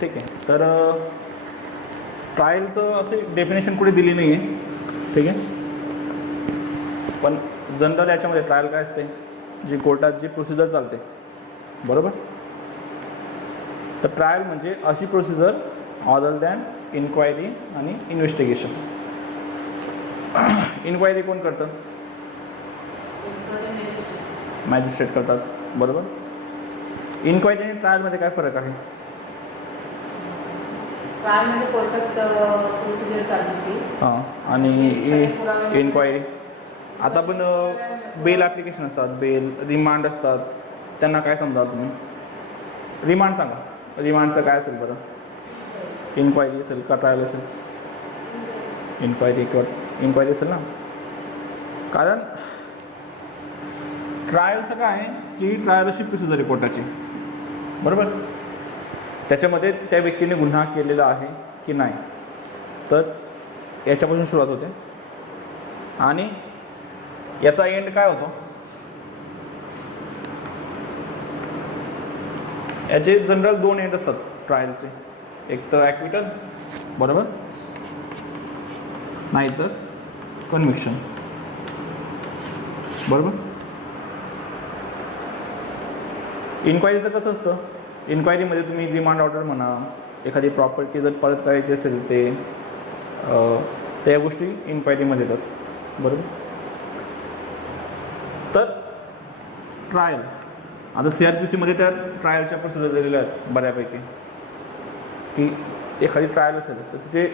ठीक आहे. तर ट्रायलचं असे डेफिनेशन कुठे दिली नाही आहे, ठीक आहे. पण जनरल याच्यामध्ये ट्रायल काय असते, जी कोर्टात जी प्रोसिजर चालते, बरोबर. तर ट्रायल म्हणजे अशी प्रोसिजर अदर दॅन इन्क्वायरी आणि इन्व्हेस्टिगेशन. इन्क्वायरी कोण करतं? मॅजिस्ट्रेट करतात, बरोबर. इन्क्वायरी आणि ट्रायलमध्ये काय फरक आहे? ट्रायलमध्ये कोर्टात प्रोसिजर चालते हां, आणि इन्क्वायरी आता पण बेल ॲप्लिकेशन असतात, बेल रिमांड असतात, त्यांना काय समजा तुम्ही? रिमांड सांगा, रिमांडचं काय असेल बरं? इन्क्वायरी असेल का ट्रायल असेल? इन्क्वायरी किंवा इन्क्वायरी असेल ना. कारण ट्रायलचं काय आहे की ट्रायल अशी प्रोसिजर आहे कोर्टाची, बरोबर. त्याच्यामध्ये त्या व्यक्तीने गुन्हा केलेला आहे की नाही, तर याच्यापासून सुरुवात होते आणि याचा एंड काय होतो? याचे जनरल 2 एंड असतात ट्रायलचे, एक तर ॲक्विटल, बरोबर, नाहीतर कन्व्हिक्शन, बरोबर. इन्क्वायरीचं कसं असतं? इन्क्वायरीमध्ये तुम्ही रिमांड ऑर्डर म्हणा, एखादी प्रॉपर्टी जर परत करायची असेल ते त्या गोष्टी इन्क्वायरीमध्ये येतात, बरोबर. तर ट्रायल आता CRPCमध्ये त्या ट्रायलच्या प्रोसिजर दिलेल्या आहेत बऱ्यापैकी, की एखादी ट्रायल असेल तर तिचे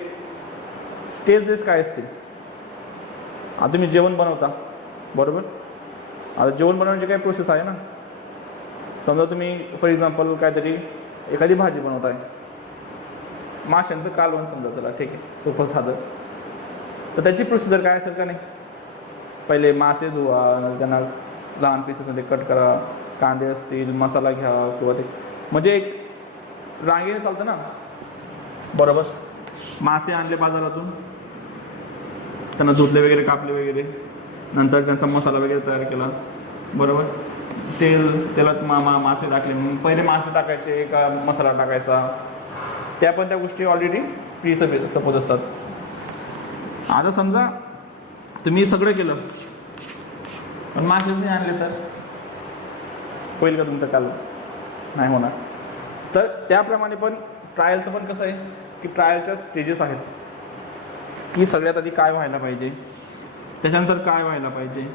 स्टेजेस काय असतील. आता तुम्ही जेवण बनवता, बरोबर. आता जेवण बनवण्याची काय प्रोसेस आहे ना. समजा तुम्ही फॉर एक्झाम्पल काहीतरी एखादी भाजी बनवताय, माशांचं कालवण समजा, चला ठीक आहे, सोपं साधं. तर त्याची प्रोसिजर काय असेल का नाही? पहिले मासे धुवा, त्यांना लहान पीसेसमध्ये कट करा, कांदे असतील, मसाला घ्या किंवा ते, म्हणजे एक रांगेने चालतं ना, बरोबर. मासे आणले बाजारातून, त्यांना धुतले वगैरे, कापले वगैरे, नंतर त्यांचा मसाला वगैरे तयार केला, बरोबर. तेलात मासे टाकले, पहिले मासे टाकायचे का मसाला टाकायचा, त्या पण त्या गोष्टी ऑलरेडी प्री सपोज असतात. आता समजा तुम्ही सगळं केलं पण मासेच नाही आणले, तर होईल का तुमचं? काल नाही होणार. तर त्याप्रमाणे पण ट्रायलचं पण कसं आहे की ट्रायलच्या स्टेजेस आहेत, की सगळ्यात आधी काय व्हायला पाहिजे, त्याच्यानंतर काय व्हायला पाहिजे,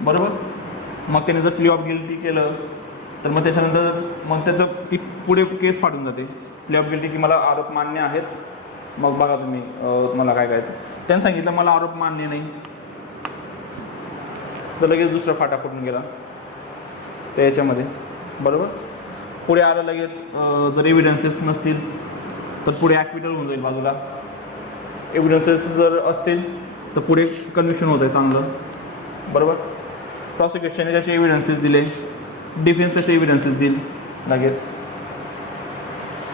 बरोबर. मग त्याने जर प्ली ऑफ गिल्टी केलं तर मग त्याच्यानंतर मग त्याचं ती पुढे केस फाटून जाते. प्ली ऑफ गिल्टी की मला आरोप मान्य आहेत, मग बघा तुम्ही मला काय करायचं. त्यानं सांगितलं मला आरोप मान्य नाही, तर लगेच दुसरा फाटा फुटून गेला त्या याच्यामध्ये, बरोबर. पुढे आलं लगेच जर एव्हिडन्सेस नसतील तर पुढे ॲक्विटल होऊन जाईल बाजूला. एव्हिडन्सेस जर असतील तर पुढे कन्व्हिक्शन होतं आहे चांगलं, बरोबर. प्रॉसिक्युशनने त्याचे एव्हिडन्सेस दिले, डिफेन्स त्याचे एव्हिडन्सेस दिले लगेच,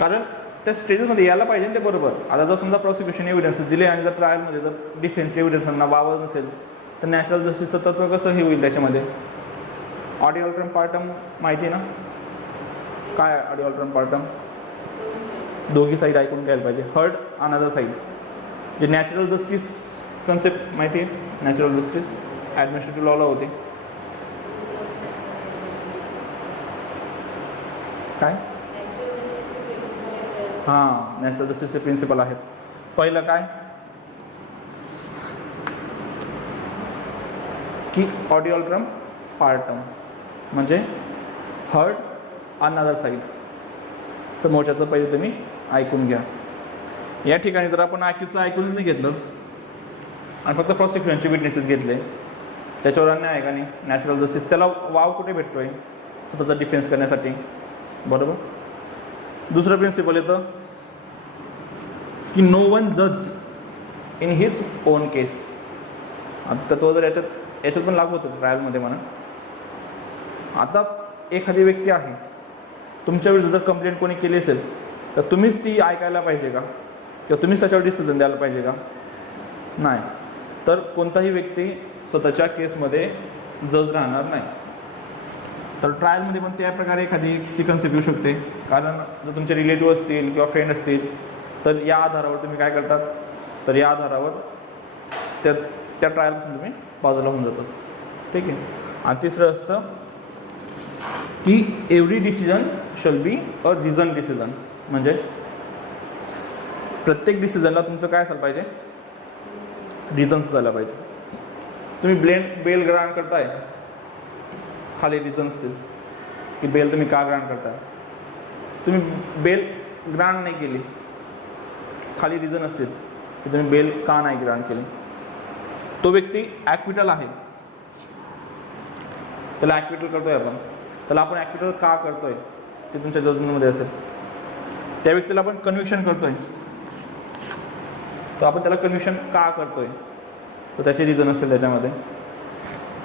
कारण त्या स्टेजेसमध्ये यायला पाहिजे ते, बरोबर. आता जर समजा प्रॉसिक्युशन एव्हिडन्सेस दिले आणि जर ट्रायलमध्ये जर डिफेन्सच्या एव्हिडन्सांना वाव नसेल तर नॅशनल जस्टिसचं तत्व कसं हे होईल त्याच्यामध्ये? ऑडी ऑल्टरम पार्टम माहिती आहे ना काय? ऑडी ऑल्टरम पार्टम दोघी साईड ऐकून घ्यायला पाहिजे. हर्ड अनदर साईड, जे नॅचरल जस्टिस कन्सेप्ट माहिती आहे? नॅचरल जस्टिस ॲडमिनिस्ट्रेटिव्ह लॉला होते. काय? हां, नॅचरल जस्टिसचे प्रिन्सिपल आहेत. पहिलं काय की ऑडी ऑल्टरम पार्टम म्हणजे हर्ड अनदर साईड, समोरच्याचं पहिले तुम्ही ऐकून घ्या. या ठिकाणी जर आपण ॲक्यूजचं ऐकूनच नाही घेतलं आणि फक्त प्रॉसिक्युशनचे विटनेसेस घेतले, त्याच्यावर अन्याय आहे का नाही? नॅचरल जस्टिस त्याला वाव कुठे भेटतो आहे? स्वतःचा डिफेन्स करण्यासाठी, बरोबर. दुसरं प्रिन्सिपल येतं की नो वन जज इन हिज ओन केस. आता तो जर याच्यात पण लागू होतो ट्रायलमध्ये म्हणा. आता एखादी व्यक्ती आहे, तुमच्या वेळी जर कंप्लेंट कोणी केली असेल तर तुम्हीच ती ऐकायला पाहिजे का? किंवा तुम्हीच त्याच्यावर डिसिजन द्यायला पाहिजे का? नाही. तर कोणताही व्यक्ती स्वतःच्या केसमध्ये जज राहणार नाही. तर ट्रायलमध्ये पण त्या प्रकारे एखादी ती कन्सेप्ट येऊ शकते. कारण जर तुमचे रिलेटिव्ह असतील किंवा फ्रेंड असतील तर या आधारावर तुम्ही काय करतात, तर या आधारावर त्या ट्रायलपासून तुम्ही बाजूला होऊन जातात. ठीक आहे. आणि तिसरं असतं की every decision shall be a reason decision. म्हणजे प्रत्येक डिसिजनला तुमचं काय असायला पाहिजे, रिझन्स असायला पाहिजे. तुम्ही बेल ग्रांट करताय, खाली रिझन्स असतील की बेल तुम्ही का ग्रांट करताय. तुम्ही बेल ग्रांट नाही केली, खाली रिझन असतील की तुम्ही बेल का नाही ग्रांट केली. तो व्यक्ती ॲक्विटल आहे, त्याला ॲक्विटल करतोय आपण, त्याला आपण ॲक्विटल का करतोय ते तुमच्या जजमेंटमध्ये असेल. त्या व्यक्तीला आपण कन्व्हिक्शन करतोय, तर आपण त्याला कन्व्हिक्शन का करतोय तर त्याचे रिझन असेल त्याच्यामध्ये.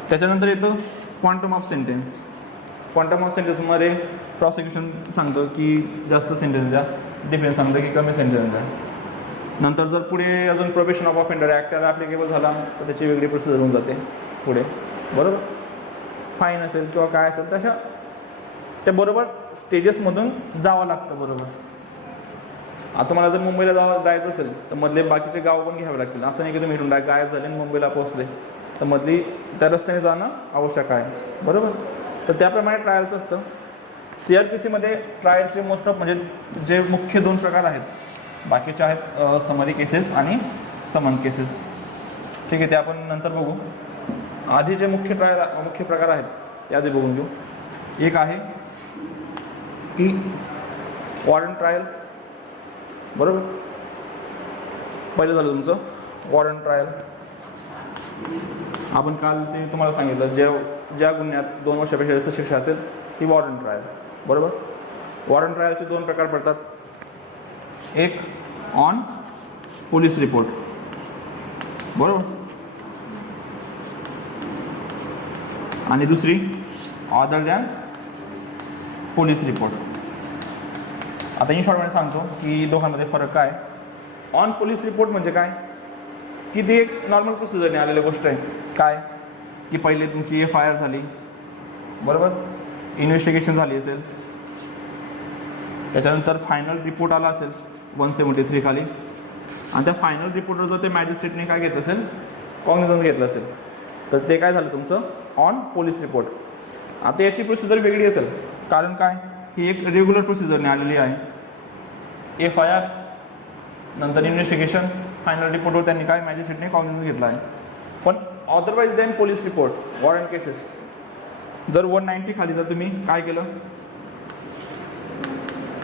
त्याच्यानंतर येतं quantum of sentence. Quantum of सेंटेन्समध्ये प्रॉसिक्युशन सांगतं की जास्त सेंटेन्स द्या, डिफेन्स सांगतं की कमी सेंटेन्स द्या. नंतर जर पुढे अजून प्रोबेशन ऑफ ऑफेंडर ॲक्ट त्याला ॲप्लिकेबल झाला तर त्याची वेगळी प्रोसिजर होऊन जाते पुढे. बरोबर, फाईन असेल किंवा काय असेल तशा त्या बरोबर स्टेजेसमधून जावं लागतं. बरोबर, आता मला जर मुंबईला जायचं असेल तर मधले बाकीचे गाव पण घ्यावे लागतील. असं नाही की तुम्ही इथून गायब झाले आणि मुंबईला पोहोचले, तर मधली त्या रस्त्याने जाणं आवश्यक आहे. बरोबर, तर त्याप्रमाणे ट्रायलचं असतं. CRPCमध्ये ट्रायलचे मोस्ट ऑफ म्हणजे जे मुख्य 2 प्रकार आहेत, बाकीचे आहेत समरी केसेस आणि समन केसेस. ठीक आहे, ते आपण नंतर बघू. आधी जे मुख्य प्रकार आहेत ते आधी बघून घेऊ. एक आहे की वॉरंट ट्रायल. बरोबर, पहिलं झालं तुमचं वॉरंट ट्रायल. आपण काल ते तुम्हाला सांगितलं ज्या गुन्ह्यात 2 वर्षापेक्षा जास्त शिक्षा असेल ती वॉरंट ट्रायल. बरोबर, वॉरंट ट्रायलचे 2 प्रकार पडतात. एक ऑन पोलीस रिपोर्ट. बरोबर, आणि दुसरी अदर दॅन पोलीस रिपोर्ट. आता इन शॉर्टमध्ये सांगतो की दोघांमध्ये फरक काय. ऑन पोलीस रिपोर्ट म्हणजे काय की ती एक नॉर्मल प्रोसिजरने आलेली गोष्ट आहे. काय की पहिले तुमची FIR झाली, बरोबर, इन्व्हेस्टिगेशन झाली असेल, त्याच्यानंतर फायनल रिपोर्ट आला असेल 173 खाली, आणि त्या फायनल रिपोर्टवर जर ते मॅजिस्ट्रेटने काय घेतलं असेल, कॉग्निझन्स घेतलं असेल, तर ते काय झालं तुमचं ऑन पोलीस रिपोर्ट. आता याची प्रोसिजर वेगळी असेल, कारण काय ही एक रेग्युलर प्रोसिजरने आलेली आहे. FIR नंतर इन्व्हेस्टिगेशन, फायनल रिपोर्टवर त्यांनी काय मॅजिस्ट्रेटने कॉग्निझन्स घेतला आहे. पण otherwise then police report, warrant cases, जर 190 खाली जर तुम्ही काय केलं,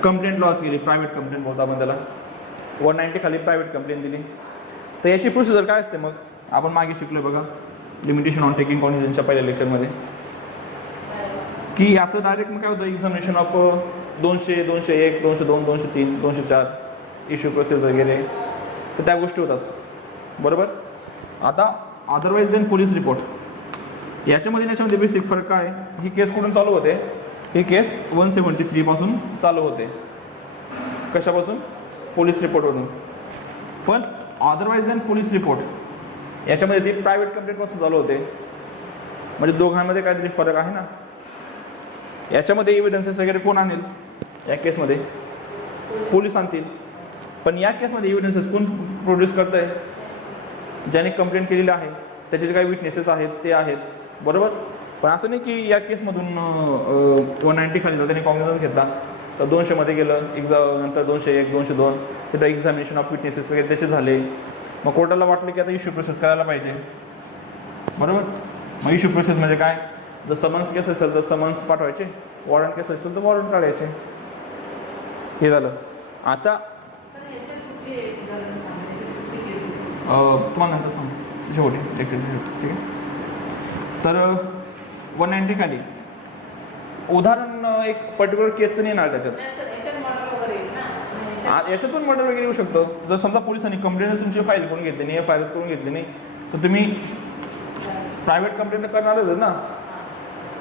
कंप्लेंट लॉस केली, प्रायव्हेट कंप्लेंट बोलतो आपण त्याला, 190 खाली प्रायव्हेट कंप्लेंट दिली, तर याची प्रोसिजर काय असते. मग आपण मागे शिकलो बघा लिमिटेशन ऑन टेकिंग कॉग्निझन्सच्या पहिल्या लेक्चरमध्ये, की याचं डायरेक्ट मग काय होतं एक्झामिनेशन ऑफ 200, 201, 202, 203, 204 इश्यू प्रोसेस वगैरे, तर त्या गोष्टी होतात. बरोबर, आता अदरवाईज देन पोलीस रिपोर्ट याच्यामध्ये बेसिक फरक काय आहे. ही केस कुठून चालू होते, ही केस 173 पासून चालू होते. कशापासून, पोलीस रिपोर्टवरून. पण अदरवाईज देन पोलीस रिपोर्ट याच्यामध्ये ती प्रायव्हेट कंप्लेंटपासून चालू होते. म्हणजे दोघांमध्ये काहीतरी फरक आहे ना. याच्यामध्ये एव्हिडन्सेस वगैरे कोण आणेल, या केसमध्ये पोलीस आणतील. पण या केसमध्ये एव्हिडन्सेस कोण प्रोड्यूस करत आहे, ज्याने कंप्लेंट केलेली आहे त्याचे जे काही विटनेसेस आहेत ते आहेत. बरोबर, पण असं नाही की या केसमधून 190 खाली जर त्यांनी कॉग्निझन्स घेतला तर 200 मध्ये गेलं, नंतर 201, 202 तिथं एक्झामिनेशन ऑफ विटनेसेस वगैरे त्याचे झाले. मग कोर्टाला वाटलं की आता इश्यू प्रोसेस करायला पाहिजे. बरोबर, मग इश्यू प्रोसेस म्हणजे काय, जर समन्स केस असेल तर समन्स पाठवायचे, वॉरंट केस असेल तर वॉरंट काढायचे. हे झालं. आता तुम्हाला नंतर सांग शेवटी लेक्चर. ठीक आहे, तर 190 खाली उदाहरण एक पर्टिक्युलर केसचं नाही येणार त्याच्यात. याच्यातून मर्डर वगैरे येऊ शकतं. जर समजा पोलिसांनी कंप्लेंट तुमची फाईल करून घेतली नाही, FIR करून घेतली नाही, तर तुम्ही प्रायव्हेट कंप्लेंट करणारच ना.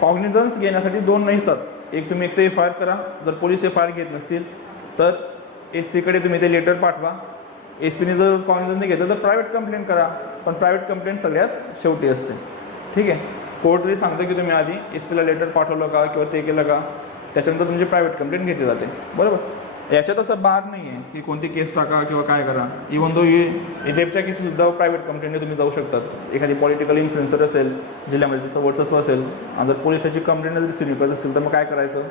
कॉग्निझन्स घेण्यासाठी 2 नाही असतात. एक तुम्ही एक तर FIR करा, जर पोलीस FIR घेत नसतील तर SP कडे तुम्ही ते लेटर पाठवा. SP ने जर कॉग्निझन्स नाही घेतलं तर प्रायव्हेट कंप्लेंट करा. पण प्रायव्हेट कंप्लेंट सगळ्यात शेवटी असते. ठीक आहे, कोर्ट जरी सांगतं की तुम्ही आधी एस पीला लेटर पाठवलं का किंवा ते केलं का, त्याच्यानंतर तुमची प्रायव्हेट कंप्लेंट घेतली जाते, बरोबर. याच्यात असं बार नाही आहे की कोणती केस टाका किंवा काय करा. इव्हन दो रेपच्या केसेससुद्धा प्रायव्हेट कंप्लेंटने तुम्ही जाऊ शकतात. एखादी पॉलिटिकल इन्फ्लुएन्सर असेल, जिल्ह्यामध्ये त्याचं वर्चस्व असेल, आणि जर पोलिसाची कंप्लेंट जर रिसिव्ह करत असतील तर मग काय करायचं,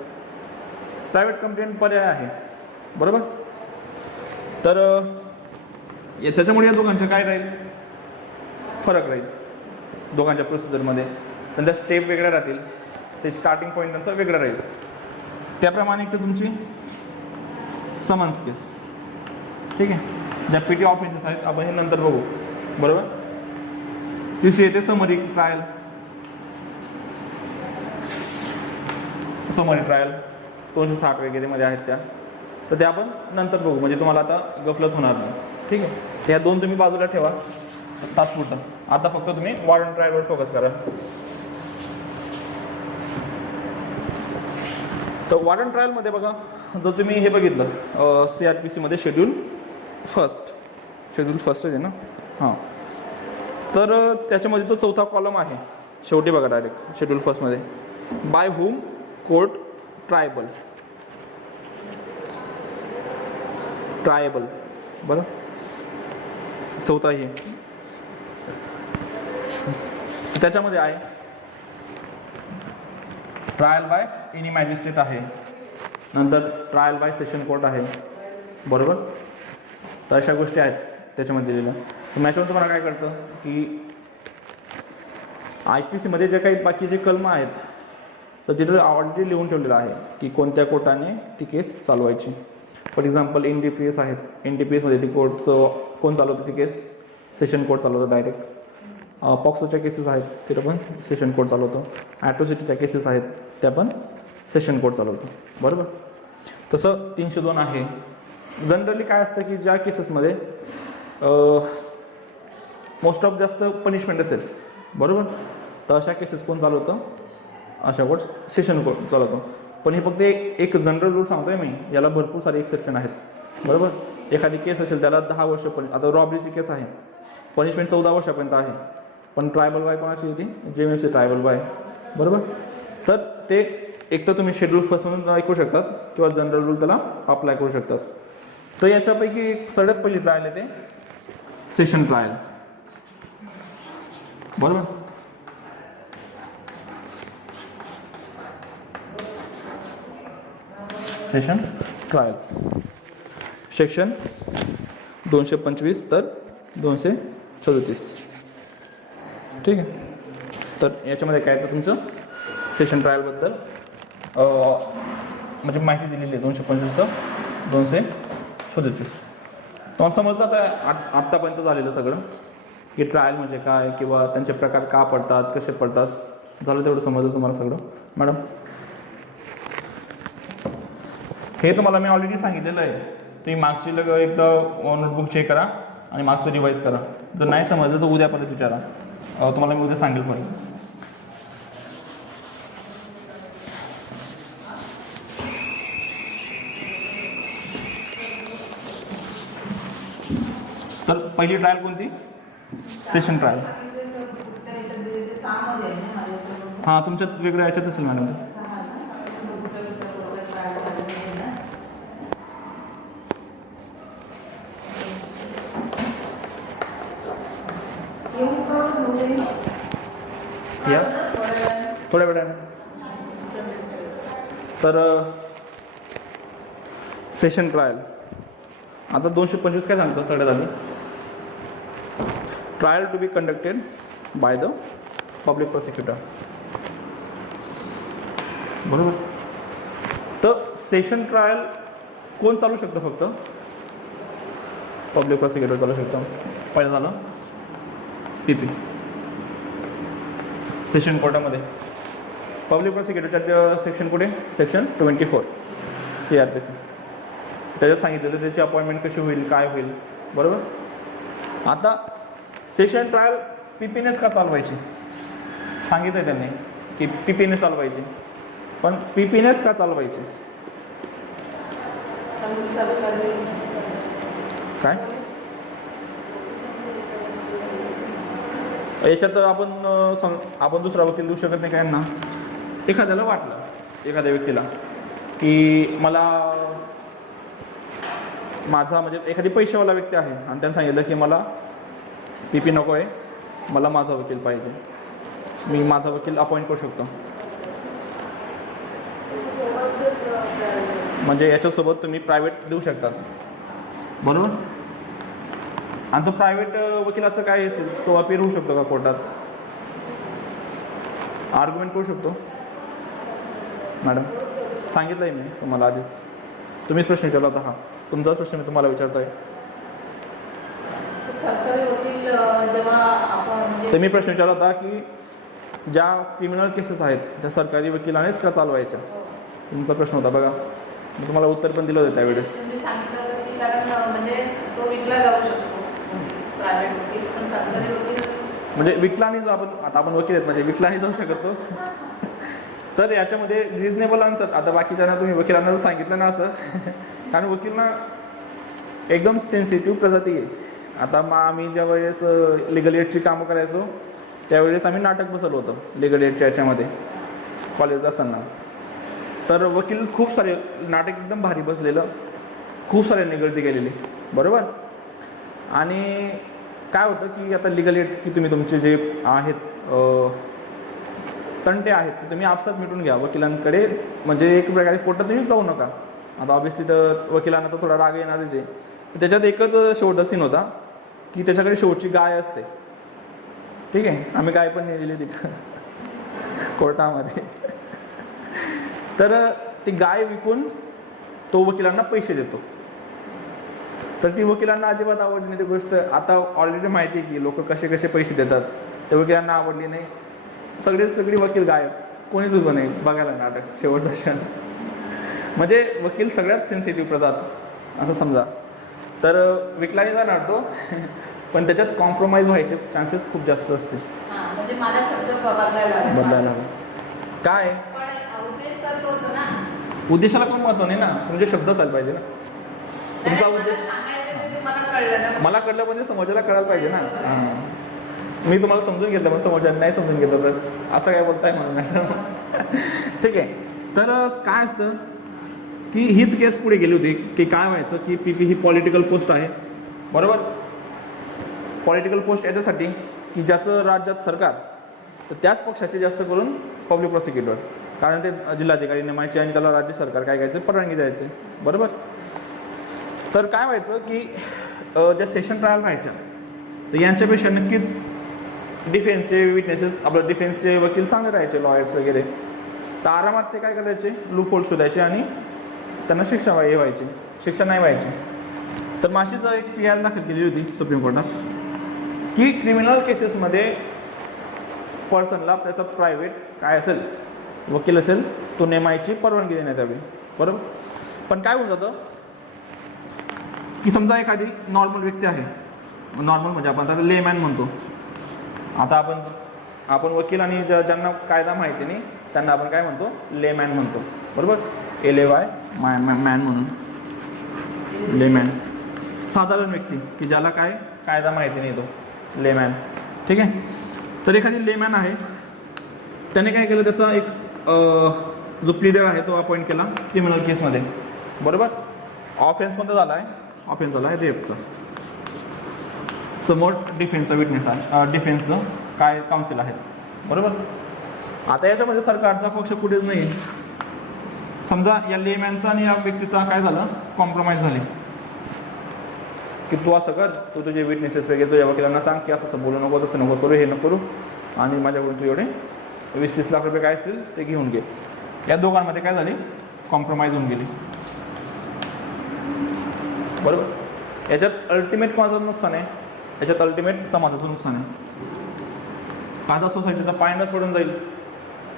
प्रायव्हेट कंप्लेंट पर्याय आहे, बरोबर. तर त्याच्यामुळे या दोघांच्या काय राहील, फरक राहील दोघांच्या प्रोसिजरमध्ये. त्यांच्या स्टेप वेगळ्या राहतील, ते स्टार्टिंग पॉईंट त्यांचा वेगळा राहील. त्याप्रमाणे एक तर तुमची समन्स केस, ठीक आहे, ज्या पीटी ऑफिसेस आहेत आपण हे नंतर बघू, बरोबर. तिसरी येते समरी ट्रायल. समरी ट्रायल 260 वगैरे मध्ये आहेत त्या, तर त्या आपण नंतर बघू, म्हणजे तुम्हाला आता गफलत होणार नाही, ठीक आहे. त्या दोन तुम्ही बाजूला ठेवा तात्पुरतं. आता फक्त तुम्ही वॉरंट ट्रायलवर फोकस करा. तर वॉरंट ट्रायलमध्ये बघा, जर तुम्ही हे बघितलं CRPC मध्ये शेड्यूल फर्स्ट आहे ना, हां, तर त्याच्यामध्ये तो चौथा कॉलम आहे शेवटी बघा डायरेक्ट शेड्यूल फर्स्टमध्ये, बाय हुम कोर्ट ट्रायबल, बरं, चौथा हे त्याच्यामध्ये आहे ट्रायल बाय एनी मॅजिस्ट्रेट आहे, नंतर ट्रायल बाय सेशन कोर्ट आहे, बरोबर. तर अशा गोष्टी आहेत त्याच्यामध्ये दिलेल्या. तर मॅचवर तुम्हाला काय करतं की IPC मध्ये जे काही बाकीचे कलम आहेत तर तिथे ऑलरेडी लिहून ठेवलेलं आहे की कोणत्या कोर्टाने ती केस चालवायची. फॉर एक्झाम्पल NDPS आहेत, NDPS मध्ये ती कोर्टचं कोण चालवतं ती केस, सेशन कोर्ट चालवतं डायरेक्ट. पॉक्सोच्या केसेस आहेत तिथं पण सेशन कोर्ट चालवतो. ॲट्रोसिटीच्या केसेस आहेत त्या पण सेशन कोर्ट चालवतो, बरोबर. तसं 302 आहे. जनरली काय असतं की ज्या केसेसमध्ये मोस्ट ऑफ जास्त पनिशमेंट असेल, बरोबर, तर अशा केसेस कोण चालवतं, अशा कोर्ट सेशन कोर्ट चालवतो. पण हे फक्त एक जनरल रूल सांगतोय मी, याला भरपूर सारे एक्सेप्शन आहेत, बरोबर. एखादी केस असेल त्याला 10 वर्ष आता रॉबरीची केस आहे, पनिशमेंट 14 वर्षापर्यंत आहे, पण ट्रायबल बाय कोणाची होती, JMFC ट्रायबल बाय, बरोबर. तर ते एक तर तुम्ही शेड्यूल फर्स्टमधून ऐकू शकतात किंवा जनरल रूल त्याला अप्लाय करू शकतात. तर याच्यापैकी सगळ्यात पहिली ट्रायल येते सेशन ट्रायल, बरोबर. सेशन ट्रायल सेक्शन 225 तर 237, ठीक आहे. तर याच्यामध्ये काय तर तुमचं सेशन ट्रायलबद्दल म्हणजे माहिती दिलेली आहे 225 तर 237. तुम्हाला समजलं आता आत्तापर्यंत झालेलं सगळं की ट्रायल म्हणजे काय किंवा त्यांचे प्रकार का पडतात, कसे पडतात, झालं तेवढं समजलं तुम्हाला सगळं, मॅडम. हे तुम्हाला मी ऑलरेडी सांगितलेलं आहे. तुम्ही मागची एकदा नोटबुक चेक करा आणि मागचं रिवाईज करा. जर नाही समजलं तर उद्या परत विचारा, तुम्हाला मी उद्या सांगेल परत. तर पहिली ट्रायल कोणती, सेशन ट्रायल. हां, तुमच्यात वेगळ्या याच्यात असेल मॅडम. या थोड्या वेळाने. तर सेशन ट्रायल आता 225 काय सांगतं सगळ्यात आधी, trial to be conducted by the public prosecutor, बरोबर. तर सेशन ट्रायल कोण चालू शकतं, फक्त पब्लिक प्रोसिक्युटर चालू शकतं. पहिलं झालं PP सेशन कोर्टामध्ये. पब्लिक प्रोसिक्युटरच्या सेक्शन कुठे, सेक्शन 24 CRPC. त्याच्यात सांगितलेलं त्याची अपॉइंटमेंट कशी होईल, काय होईल, बरोबर. आता सेशन ट्रायल PPनेच का चालवायची, सांगितलं त्यांनी की PPने चालवायची, पण PPनेच का चालवायची, काय याच्यात आपण दुसरा वकील देऊ शकत नाही का यांना? एखाद्याला वाटलं, एखाद्या व्यक्तीला की मला माझा म्हणजे एखादी पैशावाला व्यक्ती आहे आणि त्यांनी सांगितलं की मला PP नको आहे, मला माझा वकील पाहिजे, मी माझा वकील अपॉइंट करू शकतो. म्हणजे याच्यासोबत तुम्ही प्रायव्हेट देऊ शकता, बरोबर. आणि तो प्रायव्हेट वकिलाचं काय आहे, तो अपील होऊ शकतो का कोर्टात, आर्ग्युमेंट करू शकतो? मॅडम सांगितलं आहे मी तुम्हाला आधीच, तुम्हीच प्रश्न विचारला होता. हा तुमचाच प्रश्न मी तुम्हाला विचारतोय. सरकारी वकील जेव्हा आपण म्हणजे तर मी प्रश्न विचारला होता की ज्या क्रिमिनल केसेस आहेत त्या सरकारी वकिलानेच का चालवायच्या, तुमचा प्रश्न होता बघा. मी तुम्हाला उत्तर पण दिलं होतं त्यावेळेस. तुम्ही सांगितलं होतं की कारण म्हणजे तो विकला जाऊ शकतो प्रायव्हेट वकील, पण सरकारी वकील म्हणजे विकलानीच आपण वकील आहेत म्हणजे विकलानी जाऊ शकतो. तर याच्यामध्ये रिजनेबल आन्सर, आता बाकीच्यांना तुम्ही वकिलांना जर सांगितलं ना असं, कारण वकीलना एकदम सेन्सिटिव्ह प्रजाती आहे. आता आम्ही ज्या वेळेस लिगल एडची कामं करायचो त्यावेळेस आम्ही नाटक बसवलं होतं लिगल एडच्या याच्यामध्ये कॉलेजला असताना. तर वकील खूप सारे नाटक एकदम भारी बसलेलं, खूप साऱ्यांनी गर्दी केलेली, बरोबर. आणि काय होतं की आता लिगल एड की तुम्ही तुमचे जे आहेत तंटे आहेत ते तुम्ही आपसात मिटून घ्या वकिलांकडे, म्हणजे एक प्रकारे कोर्टात तुम्ही जाऊ नका. आता ऑब्व्हियसली तर वकिलांना तर थोडा राग येणारच आहे. तर त्याच्यात एकच शेवटचा सीन होता की त्याच्याकडे शेवटची गाय असते, ठीक आहे. आम्ही गाय पण नेलेली तिथं कोर्टामध्ये. तर ती गाय विकून तो वकिलांना पैसे देतो. तर ती वकिलांना अजिबात आवडली नाही ती गोष्ट. आता ऑलरेडी माहिती आहे की लोक कसे कसे पैसे देतात, त्या वकिलांना आवडली नाही. सगळी वकील गायब, कोणीच उभं नाही बघायला नाटक शेवटचा क्षण. म्हणजे वकील सगळ्यात सेन्सिटिव्ह प्रजात असं समजा. तर विकलाही जाणार तो, पण त्याच्यात कॉम्प्रोमाइज व्हायचे चान्सेस खूप जास्त असते. म्हणजे मला शब्द बदलायला काय पण उद्देश तर तोच ना. उद्देशाला पण महत्व नाही ना, तुमचे शब्द असायला पाहिजे ना. तुमचा उद्देश मला कळलं म्हणजे समोरच्याला कळायला पाहिजे ना. मी तुम्हाला समजून घेतलं पण समोरच्याने नाही समजून घेतलं तर असं काय बोलताय म्हणून. ठीक आहे. तर काय असतं की हीच केस पुढे गेली होती की काय व्हायचं की PP ही पॉलिटिकल पोस्ट आहे, बरोबर. पॉलिटिकल पोस्ट याच्यासाठी की ज्याचं राज्यात सरकार, तर त्याच पक्षाचे जास्त करून पब्लिक प्रॉसिक्युटर, कारण ते जिल्हाधिकारी नेमायचे आणि त्याला राज्य सरकार काय करायचं परवानगी द्यायचे, बरोबर. तर काय व्हायचं की ज्या सेशन ट्रायल राहायच्या तर यांच्यापेक्षा नक्कीच डिफेन्सचे विटनेसेस, आपलं डिफेन्सचे वकील चांगले राहायचे, लॉयर्स वगैरे. तर आरामात ते काय करायचे, लूप होल शोधायचे आणि त्यांना शिक्षा व्हायची, शिक्षा नाही व्हायची. तर माशीच एक PR दाखल केली होती सुप्रीम कोर्टात की क्रिमिनल केसेसमध्ये पर्सनला त्याचा प्रायव्हेट काय असेल वकील असेल तो नेमायची परवानगी देण्यात यावी, बरोबर. पण काय होऊन जातं की समजा एखादी नॉर्मल व्यक्ती आहे, नॉर्मल म्हणजे आपण त्याला लेमॅन म्हणतो. आता आपण वकील आणि ज्यांना कायदा माहिती नाही त्यांना आपण काय म्हणतो, लेमॅन म्हणतो, बरोबर. LAY मॅन म्हणून लेमॅन, साधारण व्यक्ती की ज्याला काय कायदा माहिती नाही, तो लेमॅन, ठीक आहे. तर एखादी लेमॅन आहे, त्याने काय केलं, त्याचा एक जो प्लीडर आहे तो अपॉइंट केला क्रिमिनल केसमध्ये, बरोबर. ऑफेन्समध्ये झाला आहे, ऑफेन्स झाला आहे रेपचा. समोर डिफेन्सचा विटनेस आहे, डिफेन्सचं काय काउन्सिल आहे, बरोबर. आता याच्यामध्ये सरकारचा पक्ष कुठेच नाही. समजा या लेमॅनचा आणि या व्यक्तीचा काय झालं, कॉम्प्रोमाइज झाली की तू असं कर, तू तुझे विटनेसेस वगैरे तुझ्या वकिलांना सांग की असं बोलू नको, तसं नको करू, हे नको करू, आणि माझ्याकडून तू एवढे 20-30 लाख रुपये काय असतील ते घेऊन घे. या दोघांमध्ये काय झाली, कॉम्प्रोमाइज होऊन गेली, बरोबर. याच्यात अल्टिमेट कोणाचं नुकसान आहे, याच्यात अल्टिमेट समाजाचं नुकसान आहे. कायदा सोसायटीचा पायंडाच पडून जाईल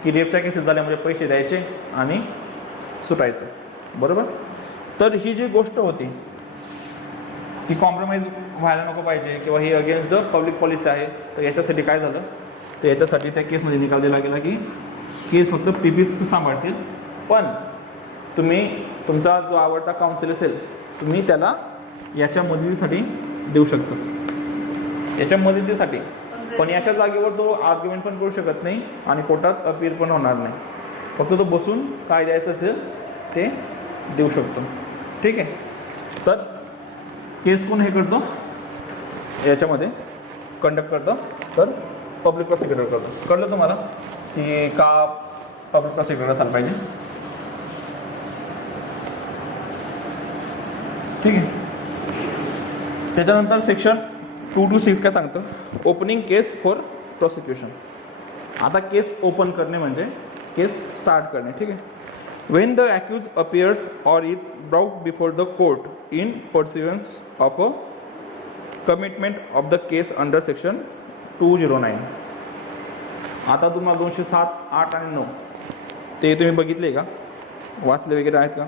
की रेपच्या केसेस झाल्यामुळे पैसे द्यायचे आणि सुटायचे, बरोबर. तर ही जी गोष्ट होती की कॉम्प्रोमाइज व्हायला नको पाहिजे किंवा ही अगेन्स्ट द पब्लिक पॉलिसी आहे, तर याच्यासाठी काय झालं, तर याच्यासाठी त्या केसमध्ये निकाल दिला गेला की केस फक्त PPच सांभाळतील, पण तुम्ही तुमचा जो आवडता काउन्सिल असेल तुम्ही त्याला याच्या मदतीसाठी देऊ शकता, याच्या मदतीसाठी. पण पण याच्या जागेवर तो आर्ग्युमेंट पण करू शकत नाही आणि कोर्टात अपील पण होणार नाही. फक्त तो बसून काय द्यायचं असेल ते देऊ शकतो. ठीक आहे. तर केस कोण हे करतो याच्यामध्ये कंडक्ट करतं, तर पब्लिक प्रॉसिक्युटर करतो. कळलं तुम्हाला की का पब्लिक प्रॉसिक्युटर असायला पाहिजे? ठीक आहे. त्याच्यानंतर सेक्शन 226 काय सांगतं? Opening case for prosecution. आता केस ओपन करणे म्हणजे केस स्टार्ट करणे. ठीक आहे. When the accused appears or is brought before the court in pursuance of a commitment of the case under section 209. आता तुम्हाला 207, 8 आणि 9 ते तुम्ही बघितले का? वाचले वगैरे आहेत का?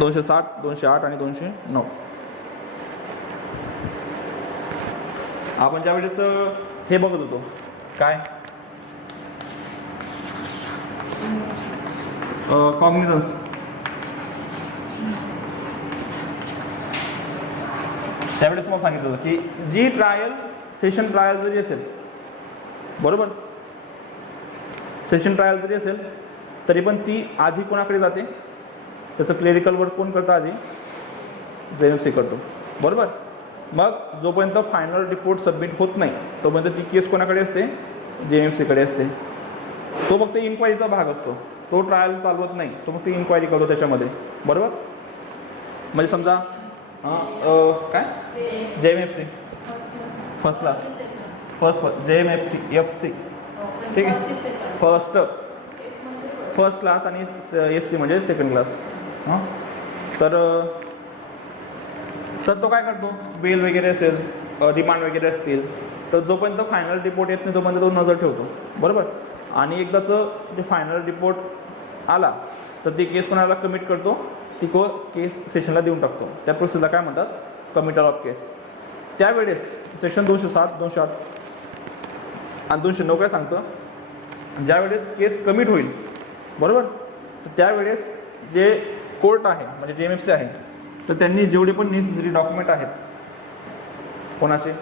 207, 208 आणि 209. आपण ज्यावेळेस हे बघत होतो काय कॉग्निझन्स, त्यावेळेस मला सांगितलं होतं की जी ट्रायल सेशन ट्रायल जरी असेल, बरोबर, सेशन ट्रायल जरी असेल तरी पण ती आधी कोणाकडे जाते? त्याचं क्लेरिकल वर्क कोण करतं? आधी JMFC करतो, बरोबर. मग जोपर्यंत फायनल रिपोर्ट सबमिट होत नाही तोपर्यंत ती केस कोणाकडे असते? JMFC कडे असते. तो फक्त इन्क्वायरीचा भाग असतो, तो ट्रायल चालवत नाही, तो फक्त इन्क्वायरी करतो त्याच्यामध्ये, बरोबर. म्हणजे समजा काय JMFC first class, JMFC FC, ठीक आहे, फर्स्ट क्लास आणि SC म्हणजे सेकंड क्लास. हां, तर तो काय करतो? बेल वगैरे असेल, रिमांड वगैरे असतील, तर जोपर्यंत फायनल रिपोर्ट येत नाही तोपर्यंत तो नजर ठेवतो, बरोबर. आणि एकदाचं ते फायनल रिपोर्ट आला तर ती केस कोणाला कमिट करतो? ती केस सेशनला देऊन टाकतो. त्या प्रोसेसला काय म्हणतात? कमिटल ऑफ केस. त्यावेळेस सेक्शन 207, 208 आणि 209 काय सांगतं? ज्यावेळेस केस कमिट होईल, बरोबर, तर त्यावेळेस जे कोर्ट आहे म्हणजे JMFC आहे, तर त्यांनी जेवढे पण नेसेसरी डॉक्युमेंट आहेत, कोणाचे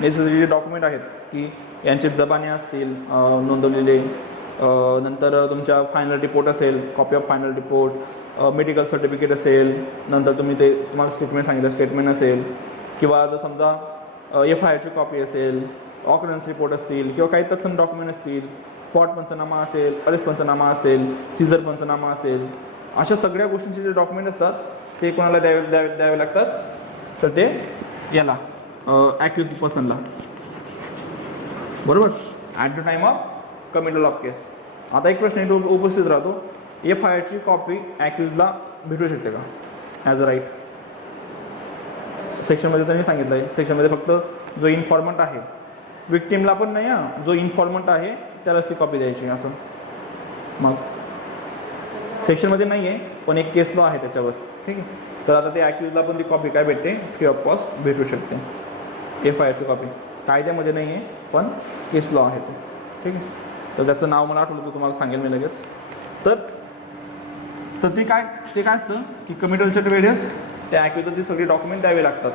नेसेसरी डॉक्युमेंट आहेत की यांचे जबाने असतील नोंदवलेले, नंतर तुमच्या फायनल रिपोर्ट असेल, copy of final report, medical certificate असेल, नंतर तुम्हाला स्टेटमेंट सांगितलं स्टेटमेंट असेल, किंवा जर समजा FIRची कॉपी असेल, ऑकरन्स रिपोर्ट असतील, किंवा काही तत्सम डॉक्युमेंट असतील, स्पॉट पंचनामा असेल, अरेस्ट पंचनामा असेल, सीझर पंचनामा असेल, अशा सगळ्या गोष्टींचे जे डॉक्युमेंट असतात ते कोणाला द्यावे लागतात? तर ते याला ॲक्युज्ड पर्सनला, बरोबर, at the time of committal of case. आता एक प्रश्न उपस्थित राहतो, FIRची कॉपी ॲक्युजला भेटू शकते का ॲज अ राईट? सेक्शनमध्ये त्यांनी सांगितलं आहे, सेक्शनमध्ये फक्त जो इन्फॉर्मंट आहे, विक्टिमला पण नाही, हां, जो इन्फॉर्मंट आहे त्यालाच ती कॉपी द्यायची असं. मग सेक्शनमध्ये नाही आहे पण एक केस लॉ आहे त्याच्यावर, ठीक आहे. तर आता ते ॲक्युजला पण ती कॉपी काय भेटते? फ्री ऑफ कॉस्ट भेटू शकते. FIRची कॉपी कायद्यामध्ये नाही आहे पण केस लॉ आहे ते, ठीक आहे. तर त्याचं नाव मला आठवलं तर तुम्हाला सांगेल मी लगेच. तर ते काय असतं की कमिटलच्या वेळेस त्या ॲक्युजला ती सगळी डॉक्युमेंट द्यावे लागतात,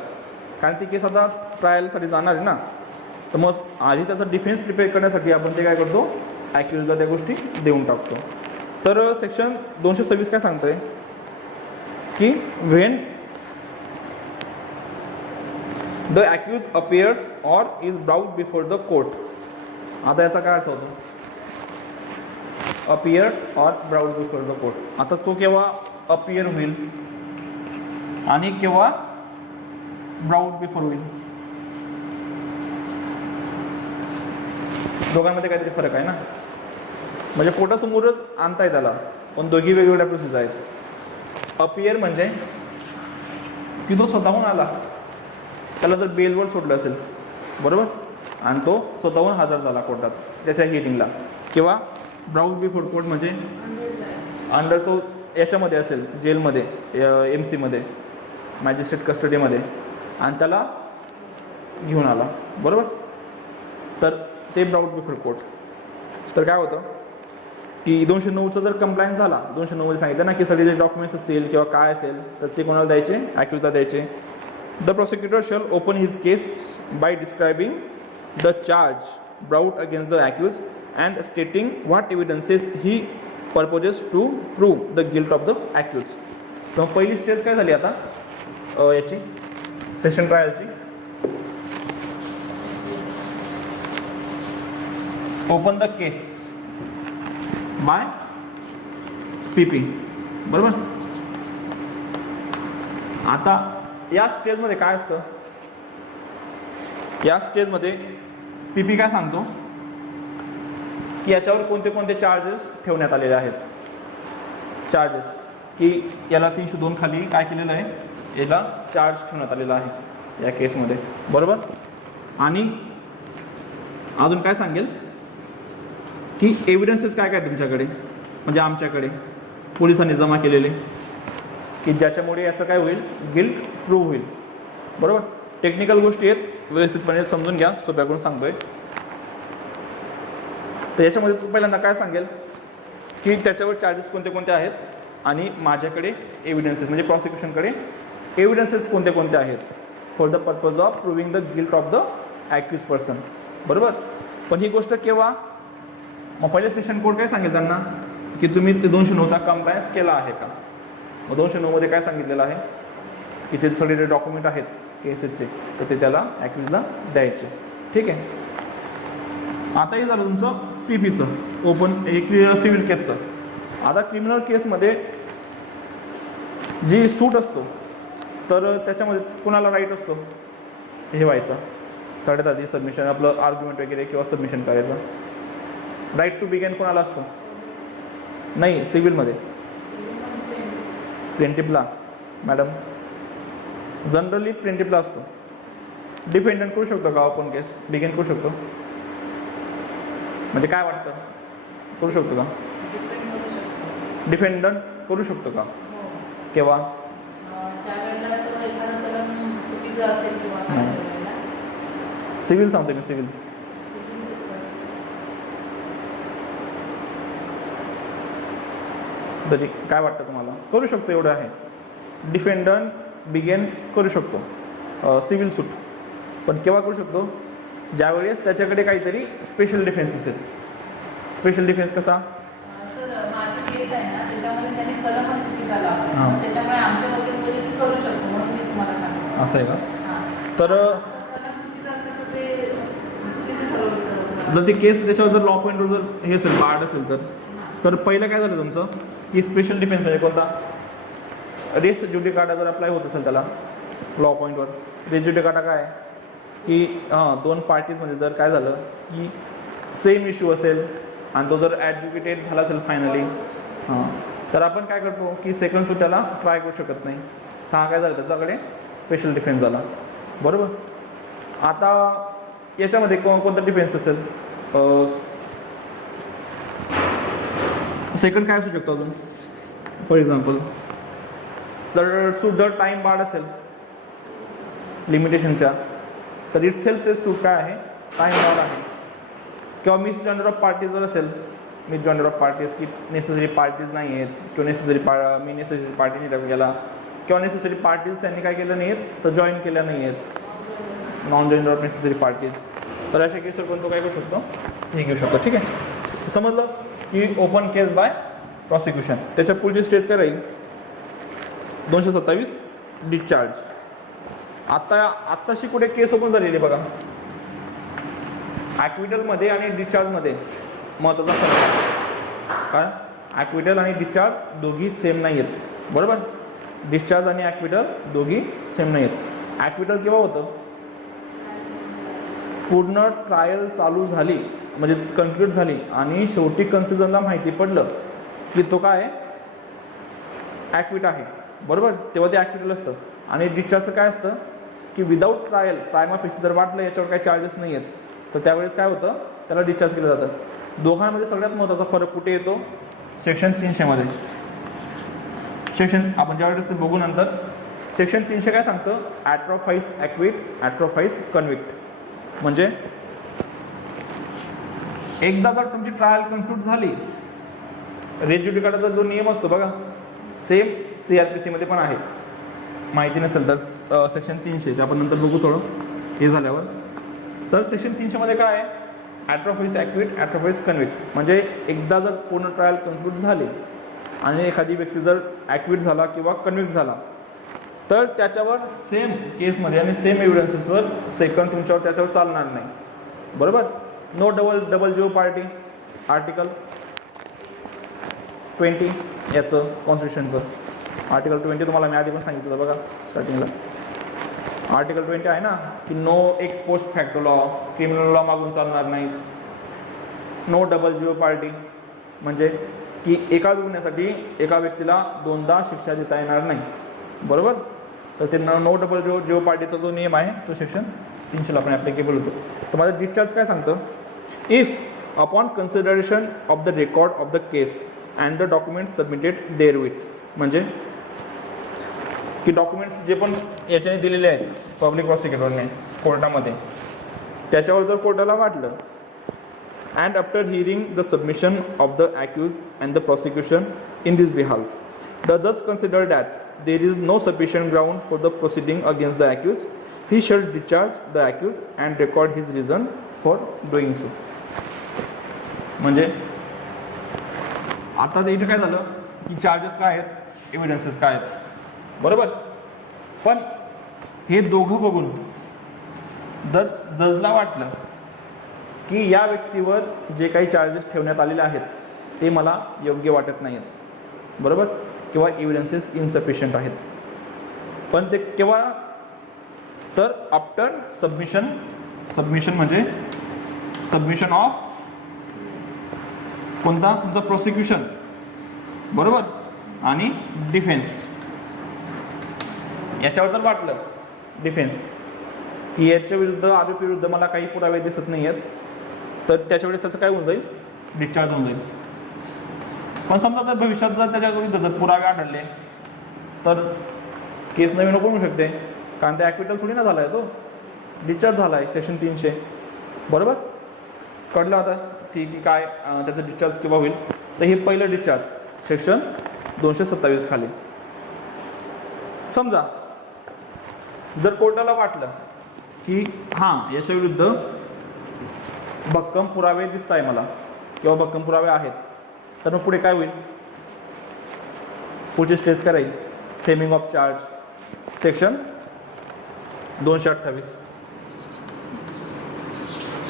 कारण ती केस आता ट्रायलसाठी जाणार आहे ना. तर मग आधी त्याचा डिफेन्स प्रिपेअर करण्यासाठी आपण ते काय करतो? ॲक्युजला त्या गोष्टी देऊन टाकतो. तर सेक्शन 226 काय सांगतं आहे की when the accused appears or is brought before the court. आता याचा काय अर्थ होतो? Appears or brought before the court. आता तो केव्हा अपियर होईल आणि केव्हा ब्राउट बिफोर होईल? दोघांमध्ये काहीतरी फरक आहे ना. म्हणजे कोर्टासमोरच आणताय त्याला, पण दोघी वेगवेगळ्या प्रोसेस आहेत. अपियर म्हणजे की तो स्वतःहून आला, त्याला जर बेलवर सोडलं असेल, बरोबर, आणि तो स्वतःहून हजर झाला कोर्टात त्याच्या हिअरिंगला. किंवा ब्राउट बिफोर कोर्ट म्हणजे अंडर तो याच्यामध्ये असेल, जेलमध्ये, MC मध्ये, मॅजिस्ट्रेट कस्टडीमध्ये, आणि त्याला घेऊन आला, बरोबर. तर ते ब्राउट बिफोर कोर्ट. तर काय होतं की 209चा जर कंप्लायन्स झाला, 209 मध्ये सांगितलं ना की सगळे जे डॉक्युमेंट्स असतील किंवा काय असेल तर ते कोणाला द्यायचे? ॲक्युजला द्यायचे. The prosecutor shall open his case by describing the charge brought against the accused and stating what evidences he purposes to prove the guilt of the accused. तर पहिली स्टेज काय झाली आता याची सेशन ट्रायलची. Open the case by PP. बरोबर. आता या स्टेजमध्ये काय असतं, या स्टेजमध्ये पीपी काय सांगतो की याच्यावर कोणते कोणते चार्जेस ठेवण्यात आलेले आहेत. चार्जेस की याला 302 खाली काय केलेलं आहे, याला चार्ज ठेवण्यात आलेला आहे या केसमध्ये. बरोबर. आणि अजून काय सांगेल की एव्हिडन्सेस काय काय तुमच्याकडे, म्हणजे आमच्याकडे पोलिसांनी जमा केलेले, की ज्याच्यामुळे याचं काय होईल, गिल्ट प्रूव्ह होईल. बरोबर. टेक्निकल गोष्टी आहेत, व्यवस्थितपणे समजून घ्या, सोप्या करून सांगतोय. तर याच्यामध्ये तू पहिल्यांदा काय सांगेल की त्याच्यावर चार्जेस कोणते कोणते आहेत आणि माझ्याकडे एव्हिडन्सेस म्हणजे प्रॉसिक्युशनकडे एव्हिडन्सेस कोणते कोणते आहेत for the purpose of proving the guilt of the accused person. बरोबर. पण ही गोष्ट केव्हा, मग पहिले सेशन कोड काय सांगेल त्यांना की तुम्ही ते 209चा कंप्लायन्स केला आहे का. मग 209मध्ये काय सांगितलेलं आहे की ते सगळे जे डॉक्युमेंट आहेत केसेसचे तर ते त्याला ॲक्यूजला द्यायचे. ठीक आहे. आता हे झालं तुमचं पीपीचं ओपन एक सिव्हिल केसचं. आता क्रिमिनल केसमध्ये जी सूट असतो तर त्याच्यामध्ये कुणाला राईट असतो हे व्हायचा, सगळ्यात आधी सबमिशन आपलं आर्ग्युमेंट वगैरे किंवा सबमिशन करायचं. राईट टू बिगेन कोणाला असतो, नाही सिव्हिलमध्ये प्लेंटिफला मॅडम, जनरली प्लेंटिफला असतो. डिफेंडंट करू शकतो का ओपन केस, बिगेन करू शकतो, म्हणजे काय वाटतं करू शकतो का, डिफेंडंट करू शकतो का, केव्हा, सिव्हिल सांगतो मी, सिव्हिल तरी काय वाटतं तुम्हाला, करू शकतो एवढं आहे. डिफेंडंट बिगेन करू शकतो सिव्हिल सूट, पण केव्हा करू शकतो, ज्यावेळेस त्याच्याकडे काहीतरी स्पेशल डिफेन्स असेल. स्पेशल डिफेन्स कसा, असं आहे का. तर जर ती केस त्याच्यावर जर लॉ पॉईंटवर जर हे असेल बार्ड असेल तर पहिलं काय झालं तुमचं की स्पेशल डिफेन्स म्हणजे कोणता, रेस ज्युडिकाटा जर अप्लाय होत असेल त्याला लॉ पॉईंटवर. रेस ज्युडिकाटा काय की दोन पार्टीजमध्ये जर काय झालं की सेम इश्यू असेल आणि तो जर ॲडज्युकेटेड झाला असेल फायनली तर आपण काय करतो की सेकंड सूट त्याला ट्राय करू शकत नाही. तर हा काय झालं त्याच्याकडे स्पेशल डिफेन्स झाला. बरोबर. आता याच्यामध्ये कोणता डिफेन्स असेल, सेकंड काय असू शकतो अजून, फॉर एक्झाम्पल जर टाईम बार्ड असेल लिमिटेशनच्या तर इट सेल्फ ते सूट काय आहे, टाईम बार्ड आहे. किंवा मिस जॉइंडर ऑफ पार्टीज जर असेल, मिस जॉइंडर ऑफ पार्टीज की नेसेसरी पार्टीज नाही आहेत किंवा मी नेसेसरी पार्टी नाही टाकून गेला किंवा नेसेसरी पार्टीज त्यांनी काय केलं नाही आहेत तर जॉईन केल्या नाही आहेत, non joinder of necessary parties. तर अशा केसवर पण तो काय करू शकतो, हे घेऊ शकतो. ठीक आहे. समजलं की ओपन केस बाय प्रॉसिक्युशन. त्याच्या पुढची स्टेज काय राहील, 227 डिस्चार्ज. आत्ताशी कुठे केस ओपन झालेली बघा, ॲक्विटलमध्ये आणि डिस्चार्जमध्ये महत्त्वाचा फरक आहे. कारण ॲक्विटल आणि डिस्चार्ज दोघी सेम नाही आहेत. बरोबर. डिस्चार्ज आणि ॲक्विटल दोघी सेम नाही आहेत. ॲक्विटल केव्हा होतं, पूर्ण ट्रायल चालू झाली म्हणजे कन्क्लूड झाली आणि शेवटी कन्फ्युजनला माहिती पडलं की तो काय ॲक्विट आहे. बरोबर. तेव्हा ते ॲक्विटल असतं. आणि डिस्चार्जचं काय असतं की विदाऊट ट्रायल प्रायमा फेसी जर वाटलं याच्यावर काही चार्जेस नाही आहेत तर त्यावेळेस काय होतं, त्याला डिस्चार्ज केलं जातं. दोघांमध्ये सगळ्यात महत्त्वाचा फरक कुठे येतो, सेक्शन 300 मध्ये. सेक्शन आपण ज्यावेळेस ते बघू नंतर. सेक्शन 300 काय सांगतं, ॲट्रोफाईस ॲक्विट, ॲट्रोफाईस कन्विक्ट. म्हणजे एकदा जर तुमची ट्रायल कन्क्लूड झाली, रेस ज्युडिकाटाचा जो नियम असतो बघा सेम CRPC मध्ये पण आहे माहिती नसेल तर सेक्शन 300 ते आपण नंतर बघू थोडं हे झाल्यावर. तर सेक्शन 300 मध्ये काय आहे, ॲट्रोफिस ॲक्विट ॲट्रोफिस कन्विक्ट, म्हणजे एकदा जर पूर्ण ट्रायल कन्क्लूड झाली आणि एखादी व्यक्ती जर ॲक्विट झाला किंवा कन्विक्ट झाला तर त्याच्यावर सेम केसमध्ये आणि सेम एव्हिडन्सेसवर सेकंड तुमच्यावर त्याच्यावर चालणार नाही. बरोबर. नो डबल जीओ पार्टी, आर्टिकल 20 याचं कॉन्स्टिट्यूशनचं आर्टिकल 20 तुम्हाला मी आधी पण सांगितलं बघा स्टार्टिंगला. आर्टिकल 20 आहे ना की no ex post facto law, criminal law मागून चालणार नाही. नो डबल जीओ पार्टी म्हणजे की एकाच गुन्ह्यासाठी एका व्यक्तीला दोनदा शिक्षा देता येणार नाही. बरोबर. तर ते नो डबल जीओ पार्टीचा जो नियम आहे तो सेक्शन 300 आपण ॲप्लिकेबल होतो. तर माझं डिस्चार्ज काय सांगतं, if upon consideration of the record of the case and the document submitted therewith, म्हणजे की डॉक्युमेंट्स जे पण याच्याने दिलेले आहेत पब्लिक प्रॉसिक्युटरने कोर्टामध्ये, त्याच्यावर जर कोर्टाला वाटलं and after hearing the submission of the accused and the prosecution in this बिहाल्फ the जज consider that there is no sufficient ground for the proceeding against the अॅक्यूज, he shall discharge the accused and record his reason for doing so. म्हणजे आता इथे काय झालं की charges काय आहेत, evidences काय आहेत. बरोबर. पण हे दोघं बघून जर जजला वाटलं की या व्यक्तीवर जे काही चार्जेस ठेवण्यात आलेले आहेत ते मला योग्य वाटत नाही आहेत. बरोबर. किंवा एव्हिडन्सेस इनसफिशियंट आहेत. पण ते केव्हा, तर आफ्टर सबमिशन म्हणजे सबमिशन ऑफ कोणता, तुमचा प्रोसिक्युशन. बरोबर. आणि डिफेन्स याच्यावर जर वाटलं डिफेन्स की याच्या विरुद्ध आरोपी विरुद्ध मला काही पुरावे दिसत नाही आहेत, तर त्याच्या वेळेस त्याचं काय होऊन जाईल, डिस्चार्ज होऊन जाईल. पण समजा जर भविष्यात जर त्याच्या विरुद्ध जर पुरावे आढळले तर केस नवीन ओपन होऊ शकते, कारण ते ॲक्विटल थोडी ना झाला आहे, तो डिस्चार्ज झाला आहे सेक्शन 300. बरोबर. कळलं आता ठीक की काय त्याचं डिस्चार्ज केव्हा होईल. तर हे पहिलं डिस्चार्ज सेक्शन 227 खाली. समजा जर कोर्टाला वाटलं की हां याच्या विरुद्ध भक्कम पुरावे दिसत आहे मला किंवा भक्कम पुरावे आहेत, तर मग पुढे काय होईल, पुढची स्टेज काय राहील, फ्रेमिंग ऑफ चार्ज सेक्शन 228.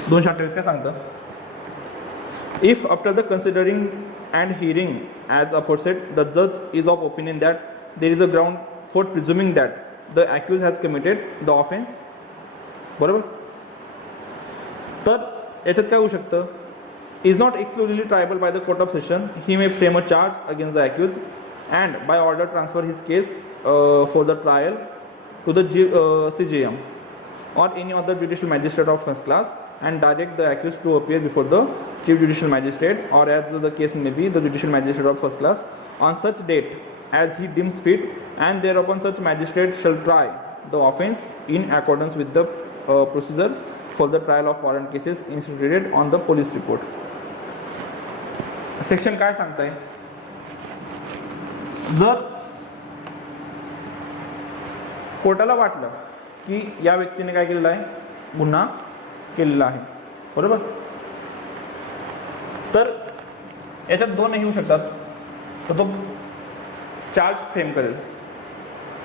228 काय सांगतं, if after the considering and hearing as aforesaid the जज is of opinion that there is a ground for presuming that the accused has committed the offence. बरोबर. तर याच्यात काय होऊ शकतं, is not exclusively triable by the court of session, he may frame a charge against the accused and by order transfer his case for the trial to the CJM or any other judicial magistrate of first class and direct the accused to appear before the chief judicial magistrate or as the case may be the judicial magistrate of first class on such date as he deems fit, and thereupon such magistrate shall try the offence in accordance with the procedure for the trial of foreign cases instituted on the police report. Section काय सांगताय, जर कोर्टाला वाटलं की या व्यक्तीने काय केलेलं आहे, गुन्हा केलेला आहे. बरोबर. तर याच्यात दोनही होऊ शकतात. तर तो चार्ज फ्रेम करेल,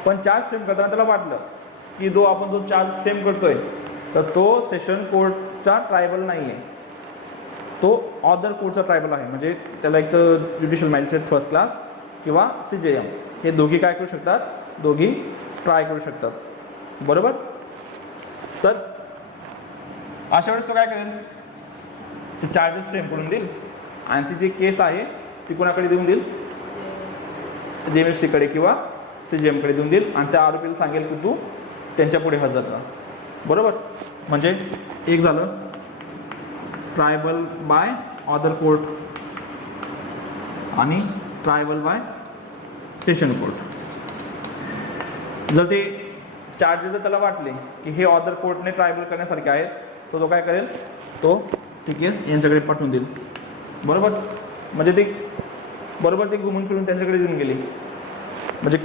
पण चार्ज फ्रेम करताना त्याला वाटलं की आपण जो चार्ज फ्रेम करतोय तर तो सेशन कोर्टचा ट्रायबल नाही आहे, तो ऑदर कोर्टचा ट्रायबल आहे. म्हणजे त्याला एक तर ज्युडिशियल मॅजिस्ट्रेट फर्स्ट क्लास किंवा CJM हे दोघी काय करू शकतात, दोघी ट्राय करू शकतात. बरोबर. तर अशा वेळेस तो काय करेल, ते चार्जेस फ्रेम करून देईल आणि ती जी केस आहे ती कोणाकडे देऊन देईल, JMFC कडे किंवा CJM कडे देऊन देईल आणि त्या आरोपीला सांगेल की तू त्यांच्या पुढे हजर राहा. बरोबर. म्हणजे एक झालं ट्रायबल बाय ऑदर कोर्ट आणि ट्रायबल बाय सेशन कोर्ट. जर ते चार्जेस जर त्याला वाटले की हे ऑदर कोर्टने ट्रायबल करण्यासारखे आहेत, तो काय करेल, तो ती केस यांच्याकडे पाठवून देईल. बरोबर. म्हणजे ते बरोबर ते घुमून फिरून त्यांच्याकडे देऊन गेली. म्हणजे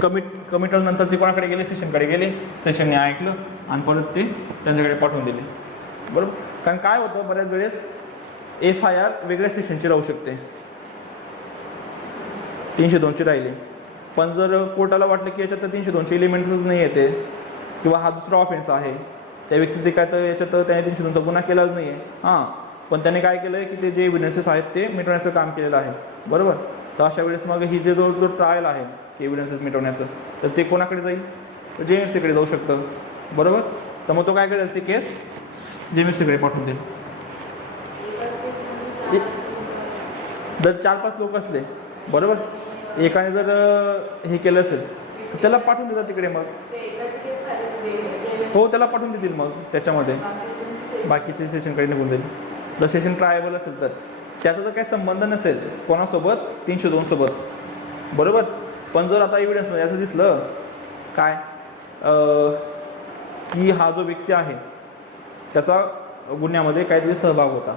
कमिटल नंतर ते कोणाकडे गेले, सेशनकडे गेले, सेशनने ऐकलं आणि परत ते त्यांच्याकडे पाठवून दिले. बरोबर. कारण काय होतं बऱ्याच वेळेस FIR वेगळ्या सेशनची राहू शकते, 302ची राहिली, पण जर कोर्टाला वाटलं की याच्यात 302चे एलिमेंट्सच नाही येते किंवा हा दुसरा ऑफेन्स आहे, त्या व्यक्तीचे काय तर याच्यात त्याने 302चा गुन्हा केलाच नाही आहे, हां, पण त्याने काय केलं आहे की ते जे एव्हिडन्सेस आहेत ते मिटवण्याचं काम केलेलं आहे. बरोबर. तर अशा वेळेस मग ही जे जो ट्रायल आहे की एव्हिडन्सेस मिटवण्याचं, तर ते कोणाकडे जाईल, तर JMFCकडे जाऊ शकतं. बरोबर. तर मग तो काय करेल, ते केस JMFCकडे पाठवून देईल. जर 4-5 लोक असले, बरोबर, एकाने जर हे केलं असेल तर त्याला पाठवून देतात तिकडे. मग हो, त्याला पाठवून देतील मग त्याच्यामध्ये बाकीचे सेशनकडे निघून जाईल. जर सेशन ट्रायबल असेल तर त्याचा जर काही संबंध नसेल कोणासोबत, 302 सोबत, बरोबर. पण जर आता एव्हिडन्समध्ये असं दिसलं काय की हा जो व्यक्ती आहे त्याचा गुन्ह्यामध्ये काहीतरी सहभाग होता,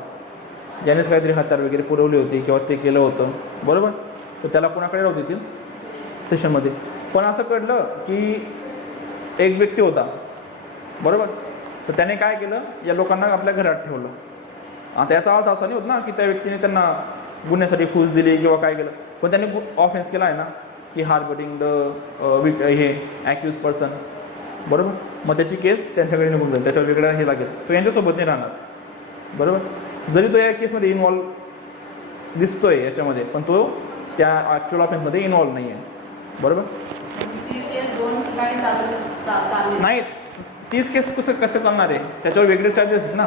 ज्यानेच काहीतरी हत्यार वगैरे पुरवली होती किंवा ते केलं होतं, बरोबर, तर त्याला कोणाकडे राहू देतील, सेशनमध्ये. पण असं कळलं की एक व्यक्ती होता, बरोबर, तर त्याने काय केलं, या लोकांना आपल्या घरात ठेवलं. आता याचा अर्थ असा नाही होत ना की त्या व्यक्तीने त्यांना गुन्ह्यासाठी फूस दिली किंवा काय केलं, पण त्यांनी ऑफेन्स केला आहे ना की हार्बरिंग द हे ॲक्युज पर्सन, बरोबर. मग त्याची केस त्यांच्याकडे निघून जाईल, त्याच्यावर वेगळं हे लागेल, तो यांच्यासोबत नाही राहणार. बरोबर. जरी तो या केसमध्ये इन्व्हॉल्व दिसतोय याच्यामध्ये, पण तो त्या ॲक्च्युअल ऑफेन्समध्ये इन्व्हॉल्व नाही आहे. बरोबर. नाही, 30 केस कसं चालणार आहे, त्याच्यावर वेगळे चार्जेस आहेत ना.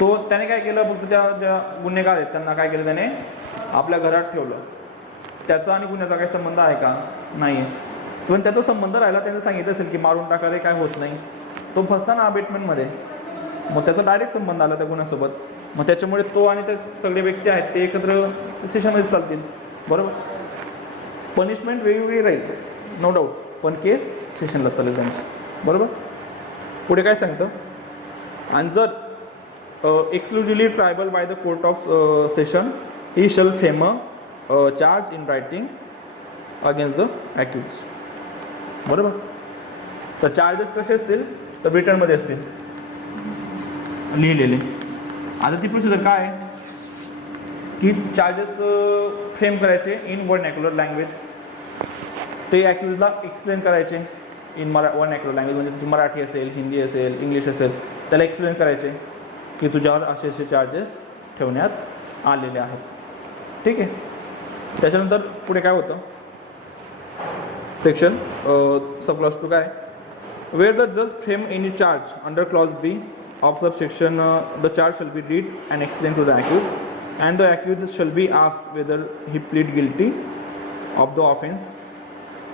तो त्याने काय केलं, फक्त त्या ज्या गुन्हेगार आहेत त्यांना काय केलं, त्याने आपल्या घरात ठेवलं. त्याचा आणि गुन्ह्याचा काही संबंध आहे का, नाही आहे. पण त्याचा संबंध राहिला, त्याने सांगितलं असेल की मारून टाकायला काय होत नाही, तो फसला ना अबेटमेंटमध्ये, मग त्याचा डायरेक्ट संबंध आला त्या गुन्ह्यासोबत. मग त्याच्यामुळे तो आणि ते सगळे व्यक्ती आहेत ते एकत्र सेशनमध्ये चालतील. बरोबर. पनिशमेंट वेगवेगळी राहील, नो डाऊट, पण केस सेशनला चालेल त्यांची. बरोबर. पुढे काय सांगतं, आणि जर exclusively triable by the court of session he shall frame a charge in writing against the accused. बरोबर. तर चार्जेस कसे असतील, तर रिटर्नमध्ये असतील लिहिलेले. आता ती प्रोसिजर काय आहे की चार्जेस फ्रेम करायचे इन वर्नॅक्युलर लँग्वेज, ते ॲक्युजला एक्सप्लेन करायचे इन वर्नॅक्युलर लँग्वेज, म्हणजे तुझी मराठी असेल, हिंदी असेल, इंग्लिश असेल, त्याला एक्सप्लेन करायचे की तुझ्यावर असे असे चार्जेस ठेवण्यात आलेले आहेत. ठीक आहे. त्याच्यानंतर पुढे काय होतं, सेक्शन सबक्लॉज 2 काय, वेअर द जज frame any charge under clause B of subsection the charge shall be read and explained to the accused, and the accused shall be asked whether he plead guilty of the offense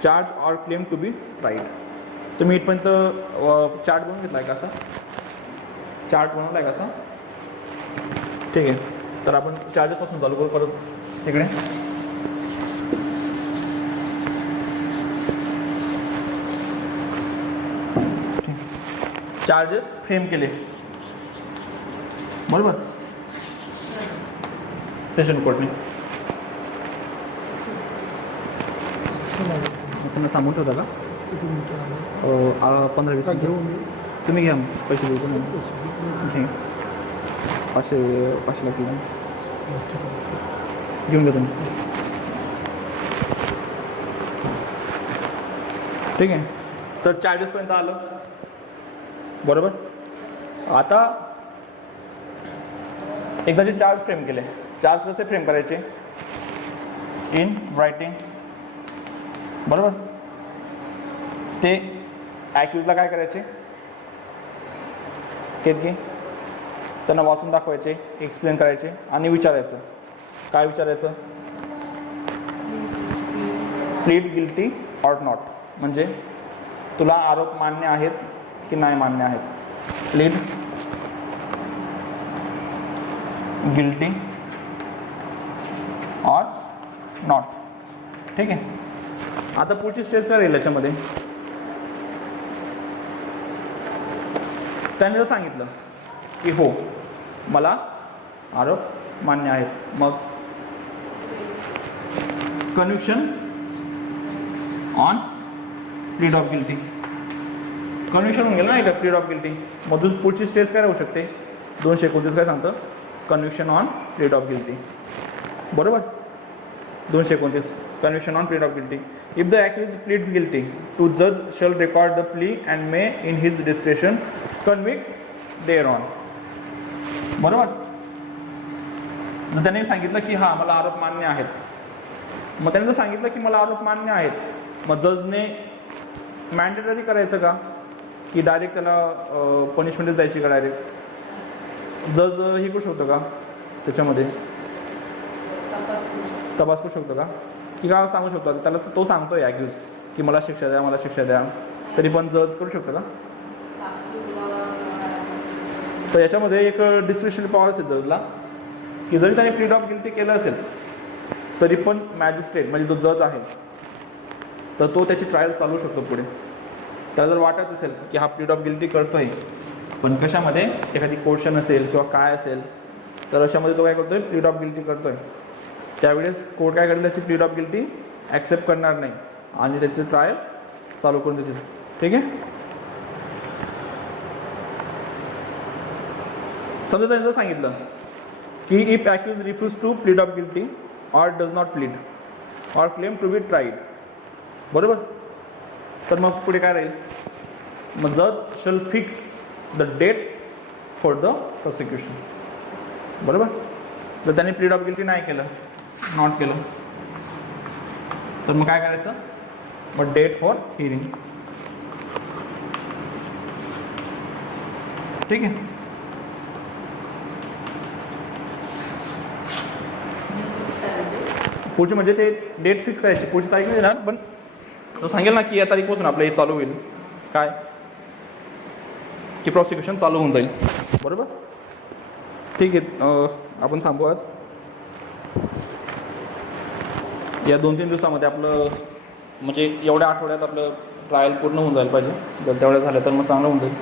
charge or claim to be tried. तुम्ही इथपर्यंत chart बनवून घेतला आहे का, असा chart बनवला आहे का असा. ठीक आहे. तर आपण चार्जेसपासून चालू करू परत तिकडे. चार्जेस फ्रेम केले, बरोबर, सेशन कोर्टने. त्यांना थांबून ठेवता का, 15-20 घेऊ मी, तुम्ही घ्या पैसे देऊ तुम्ही. 500 लागतील घेऊन घ्या तुम्ही. ठीक आहे. तर चार्जेसपर्यंत आलं, बरोबर. आता एकदा जे चार्ज फ्रेम केले, चार्ज कसे फ्रेम करायचे, इन रायटिंग, बरोबर. ते ॲक्युजला काय करायचे, की त्यांना वाचून दाखवायचे, एक्सप्लेन करायचे आणि विचारायचं. काय विचारायचं, प्लीड गिल्टी ऑर नॉट, म्हणजे तुला आरोप मान्य आहेत की नाही मान्य आहेत. Plead guilty or not. ठीक आहे. आता पुढची स्टेज काय राहील याच्यामध्ये, त्याने जर सांगितलं की हो मला आरोप मान्य आहेत, मग conviction on plead of guilty. Conviction होऊन गेलं ना इथं प्लीड ऑफ गिल्टी. मधून पुढची स्टेज काय राहू शकते 229 काय सांगतं conviction on plead of guilty. बरोबर 229 conviction on plead of guilty. If the accused pleads guilty to जज shall record the plea and may in his discretion convict thereon. बरोबर. मग त्याने सांगितलं की हां मला आरोप मान्य आहेत. मग त्याने जर सांगितलं की मला आरोप मान्य आहेत मग जजने मॅन्डेटरी करायचं का की डायरेक्ट त्याला पनिशमेंटच द्यायची का डायरेक्ट. जज हे करू शकतो का त्याच्यामध्ये तपास करू शकतो का की का सांगू शकतो त्याला तो सांगतोय ॲक्यूज की मला शिक्षा द्या मला शिक्षा द्या तरी पण जज करू शकतो का. तर याच्यामध्ये एक डिस्क्रिप्शन पॉवर असेल जजला की जरी त्याने प्लीड ऑफ गिल्टी केलं असेल तरी पण मॅजिस्ट्रेट म्हणजे जो जज आहे तर तो त्याची ट्रायल चालू शकतो पुढे. त्याला जर वाटत असेल की हा प्लीड ऑफ गिल्टी करतोय पण कशामध्ये एखादी क्वेश्चन असेल किंवा काय असेल तर अशामध्ये तो काय करतोय प्लीड ऑफ गिल्टी करतोय. त्यावेळेस कोर्ट काय करेल त्याची प्लीड ऑफ गिल्टी ॲक्सेप्ट करणार नाही आणि त्याची ट्रायल चालू करून देतील. ठीक आहे. समजा त्यांनी सांगितलं की if accused refuse to plead of guilty or does not plead or claim to be tried. बरोबर. तर मग पुढे काय राहील मग जज shall fix the date for the prosecution. बरोबर. जर त्यांनी प्लीड ऑफ गिल्टी नाही केलं नॉट केलं तर मग काय करायचं मग डेट फॉर हिअरिंग. ठीक आहे. पुढची म्हणजे ते डेट फिक्स करायची पुढची तारीख नाही देणार पण तो सांगेल ना की या तारीखपासून आपलं हे चालू होईल काय की प्रॉसिक्युशन चालू होऊन जाईल. बरोबर. ठीक आहे. आपण थांबू आज. या 2-3 दिवसामध्ये आपलं म्हणजे एवढ्या आठवड्यात आपलं ट्रायल पूर्ण होऊन जायला पाहिजे. जर तेवढ्या झालं तर मग चांगलं होऊन जाईल.